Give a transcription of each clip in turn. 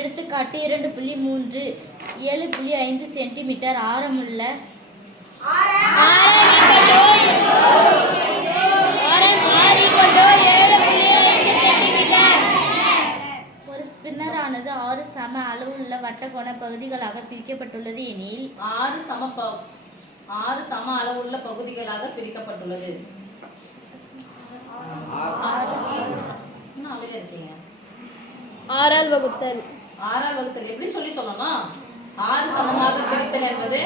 எடுத்துக்காட்டு 2.3 7.5 சென்டிமீட்டர் ஆரமுள்ள ஒரு ஸ்பின்னரானது 6 சம அளவுள்ள வட்டக்கோண பகுதிகளாக பிரிக்கப்பட்டுள்ளது எனில் 6 சம அளவுள்ள பகுதிகளாக பிரிக்கப்பட்டுள்ளது. இருக்கீங்க 6 ஆல் வகுத்தல் எப்படி சொல்லணும்? 6 சமமாக பிரித்தல் என்பது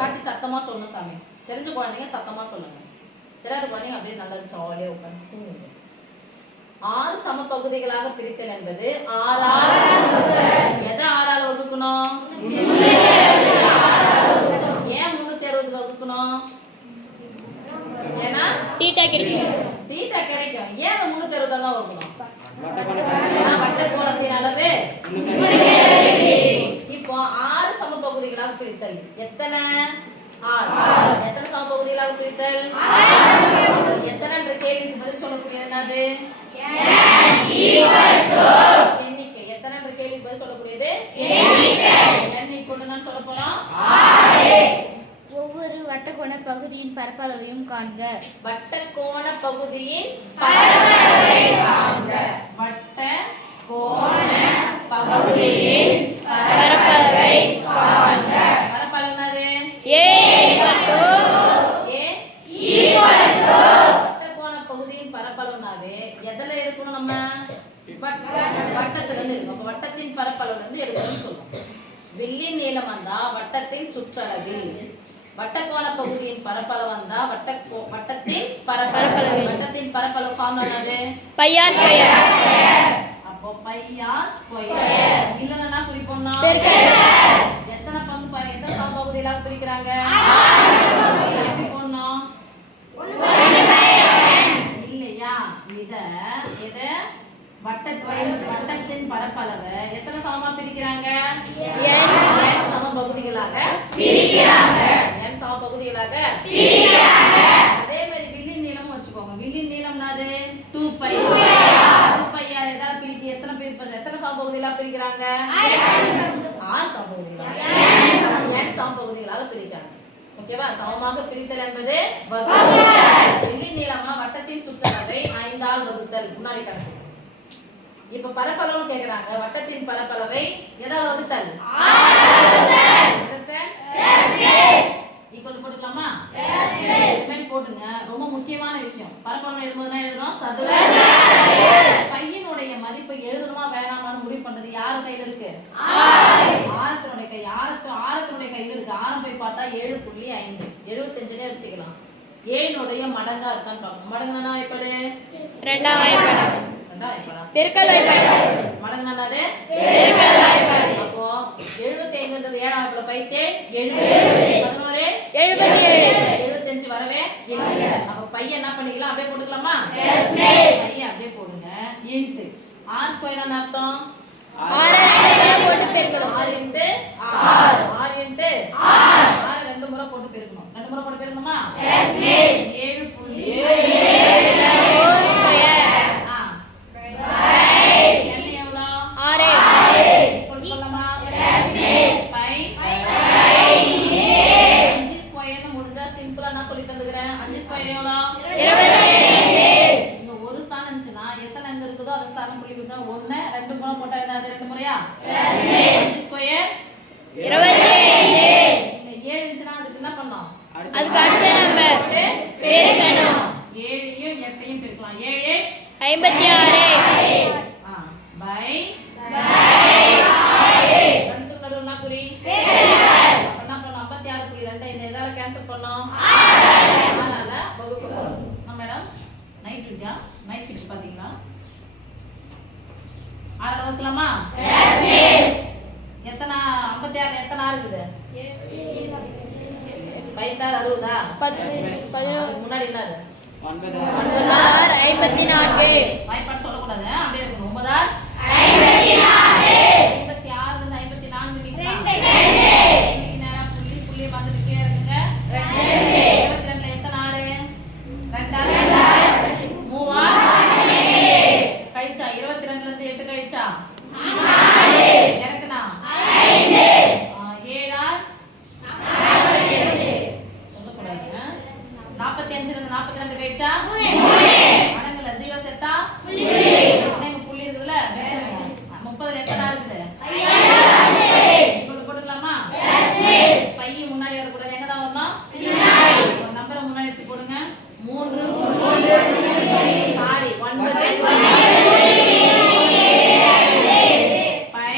காட்டி சத்தமா சொல்லணும் சாமி. தெரிஞ்ச குழந்தைங்க சத்தமா சொல்லுங்க. தெரியாத குழந்தைங்க அப்படியே நல்லா ஜாலியா உட்காந்து 6 சம பகுதிகளாக பிரித்தல் என்பது 6 எதை 6 ஆல் வகுக்கணும்? ஏன் 360 வகுக்கணும்? ஏன்னா தீட்டா கிடைக்கும். ஏன் 360 தான் வகுக்கணும்? வட்டக்கோணத்தின் அளவு. இப்போ 6 சம பகுதிகளாக பிரித்தல் எத்தனை? 6. எத்தனை சம பகுதிகளாக பிரித்தல்? எத்தனை என்ற கேள்விக்கு பதில் சொல்லக்கூடியது என்னது? எண்ணிக்கை. எத்தனை என்ற கேள்விக்கு பதில் சொல்லக்கூடியது எண்ணிக்கை. சொல்ல போறோம். ஒவ்வொரு வட்டக்கோண பகுதியின் பரப்பளவையும் காண்க. வட்டக்கோண பகுதியின் பரப்பளவை காண்க. வட்டக்கோண பகுதியின் பரப்பளவை காண்க. பரப்பளவு வட்டக்கோண பகுதியின் பரப்பளவுனாவே எதுல எடுக்கணும்? நம்ம வட்டத்துல இருந்து எடுக்கணும். அப்ப வட்டத்தின் பரப்பளவு வந்து எடுக்கணும்னு சொல்லுவோம். வில்லின் நீளம் வந்தா வட்டத்தின் சுற்றளவில், வட்டக்கோண பகுதியின் பரப்பளவு வந்தா வட்டத்தின் பரப்பளவு ஃபார்முலா பை ஆர் ஸ்கொயர். அப்போ பை ஆர் ஸ்கொயர். இல்லன்னா குறிப்போம்னா எத்தனை சம பகுதிகளாக பிரிக்கிறாங்க? எப்படி போடணும்? இல்லையா? இத வட்டத்தின் பரப்பளவு எத்தனை சமமா பிரிக்கிறாங்க? n சம பகுதிகளாக பிரிக்கிறாங்க. அதே மாதிரி வில்லின் நீளமும் வச்சுக்கோங்க. வில்லின் நீளம் என்னது? 2πr. 2πr ஏதாவது பிரிக்க எத்தனை சம பகுதிகளாக பிரிக்கிறாங்க? 6 சம பகுதிகளாக. n சம பகுதிகளாக பிரிக்கிறாங்க. ஓகேவா? சமமாக பிரித்தல் என்பது வகுத்தல். வில்லின் நீளமா வட்டத்தின் சுற்றளவை 5 ஆல் வகுத்தல். முன்னாடி கணக்கு. இப்ப பரப்பளவு கேக்குறாங்க. வட்டத்தின் பரப்பளவை எதால வகுத்தல்? 6 ஈக்குவல் போட்டுக்கலாமா? போட்டுங்க. ரொம்ப முக்கியமான விஷயம். பரப்பளவு எழுதும்போது எழுதுறோம் சதுர. பையனுடைய மதிப்பை எழுதணுமா வேணாமான்னு முடிவு பண்றது யார் கையில இருக்கு? ஆரத்தினுடைய கை. ஆரத்தினுடைய கையில இருக்கு. ஆரம் போய் பார்த்தா 7.5 75 வச்சுக்கலாம். 7 மடங்கா இருக்கான்னு பார்க்கணும். மடங்குனா வாய்ப்பாடு 2ஆம் வாய்ப்பாடு. பெருக்கல் வாய்ப்பாடு. மடங்குனா என்னது? பெருக்கல் வாய்ப்பாடு. அப்போ 75ன்றது 7ஆம் வாய்ப்பாடு பைத்தே 70 11 77 75 வரவே இல்ல. அப்ப பைய என்ன பண்ணிக்கலாம்? அப்படியே போட்டுக்கலாமா? பைய அப்படியே போடுங்க. இன்ட் r ஸ்கொயர் என்ன அர்த்தம்? 6 போட்டு பெருக்கணும். 6 2 முறை போட்டு பெருக்கணும். 2 முறை போட்டு பெருக்கணுமா? 7.7 ஸ்கொயர். என்ன எவ்வளவு? 6 போட்டுக்கலாமா? பை 5 ஸ்கொயர்னு முடிஞ்சா சிம்பிளா நான் சொல்லி தந்துக்கிறேன். 5 ஸ்கொயர் எவ்வளவு? 25. இன்னும் ஒரு ஸ்தானம் இருந்துச்சுன்னா எத்தனை அங்க இருக்குதோ அந்த ஸ்தானம் புள்ளி கொடுத்தா 1 2 முறை போட்டா என்னது? 2 முறையா? 5 ஸ்கொயர் 25. இங்க 7 இருந்துச்சுன்னா அதுக்கு என்ன பண்ணோம்? அதுக்கு அடுத்த நம்பர் பெருக்கணும். 7யும் 8யும் பெருக்கலாம். 7 56 பை 6 ரெண்டுக்கு நடுவுல குறி பெருக்கல். அப்ப என்ன பண்ணோம்? 56.2 இந்த எதால கேன்சல் பண்ணோம்? 6ஆல வகுக்கணும். மேடம் நைட் டியூட்டியா? நைட் ஷிஃப்ட் பாத்தீங்களா? 6ஆல வகுக்கலாமா? எத்தனை 56 எத்தனை இருக்குது? 5 60 முன்னாடி என்னது? 54. வாய்ப்பாடு சொல்லக்கூடாது. அப்படியே இருக்கணும். 9 54. 56 54 நிக்கலாம். இன்னைக்கு நேரா புள்ளி பார்த்துட்டு கீழே இருக்குங்க. 22ல எத்தனை 6? 2 3 3 45 இருந்து 42 கழிச்சா மடங்குல 0 சேர்த்தா புள்ளி இருக்குதுல 30ல எத்தனை இருக்குது போட்டுக்கலாமா? பைய முன்னாடி வரக்கூடாது, எங்க தான் வரணும்? ஒரு நம்பரை முன்னாடி எடுத்து போடுங்க. 3 சாரி 9 பை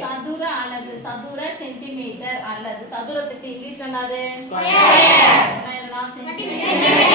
சதுர அலகு, சதுர சென்டிமீட்டர் அல்லது சதுரத்துக்கு இங்கிலீஷ்ல என்னது? ஸ்கொயர். என்ன எழுதலாம்? சென்டிமீட்டர்.